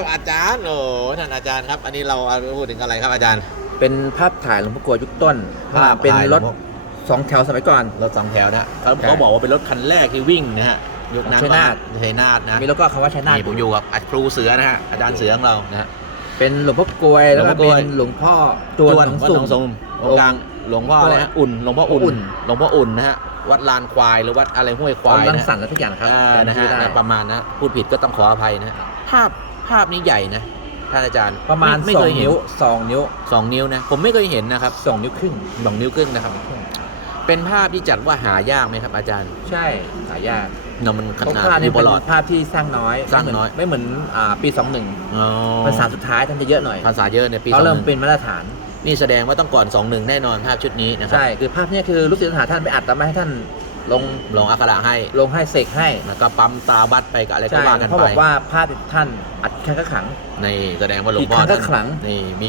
ครับอาจารย์ โอ้ท่านอาจารย์ครับ อันนี้เราเอาพูดถึงอะไรครับอาจารย์ เป็นภาพถ่ายหลวงพ่อกลวยยุคต้นภาพเป็นถ่ายรถหลวงพ่สองแถวสมัยก่อนรถสองแถวนะเขาใช่เขาบอกว่าเป็นรถคันแรกที่วิ่งนะฮะยุคนั้นชัยนาทชัยนาทนะมีโลโก้คำว่าชัยนาทนี่ผมอยู่กับอาครูเสือนะฮะอาจารย์เสือของเรานะฮะเป็นหลวงพ่อกลวยแล้วก็หลวงพ่อกลเป็วยนหลวงพ่อจวนหนองวัดสุ่หนองซุมมตรงกลางหลวงพ่ออะไรฮะอุ่นหลวงพ่ออุ่นอุ่นหลวงพ่ออุ่นนะฮะวัดลานควายหรือวัดอะไรห้วยควายรังนะสรรค์และทุกอย่างครับอ่าจำนะชื่ฮะอได้นะประมาณนะพูดผิดก็ต้องขออภัยนะภาพ ภาพนี้ใหญ่นะท่านอาจารย์ประมาณไไม่สอเคงยเห็นนิ้วสองนิ้วสองนิ้วนะผมไม่เคยเห็นนะครับสองนิ้วครึ่งสองนิ้วครึ่งนะครับ เป็นภาพที่จัดว่าหายากไหมครับ อาจารย์ ใช่หายากเนาะมันขเพราะนาดภาพอนี้ยู่บเป็นลอดภาพที่สร้างน้อยสร้างน้อยไม่เหมือนอ่าปีสองหนึ่งอ๋อภาษาสุดท้ายท่านจะเยอะหน่อยภาษาเยอะในปีเขาสองเริ่มหนึ่งเป็นมาตรฐานนี่แสดงว่าต้องก่อนสองหนึ่งแน่นอนภาพชุดนี้นะครัใช่คือภาพเนี้คือลูกศิษย์ลูกหาท่านไปอัดแล้วมาให้ท่าน ลงลงอักขระให้ ลงให้เสกให้แล้วก็ปั๊มตาวัดไปกับอะไรก็ใช่ว่ากันเขาไปบอกว่าภาพท่านอัดแค่ก็ขังนี่แสดงว่าหลวงพ่ออีกครั้งก็ท่านขลัง นี่มี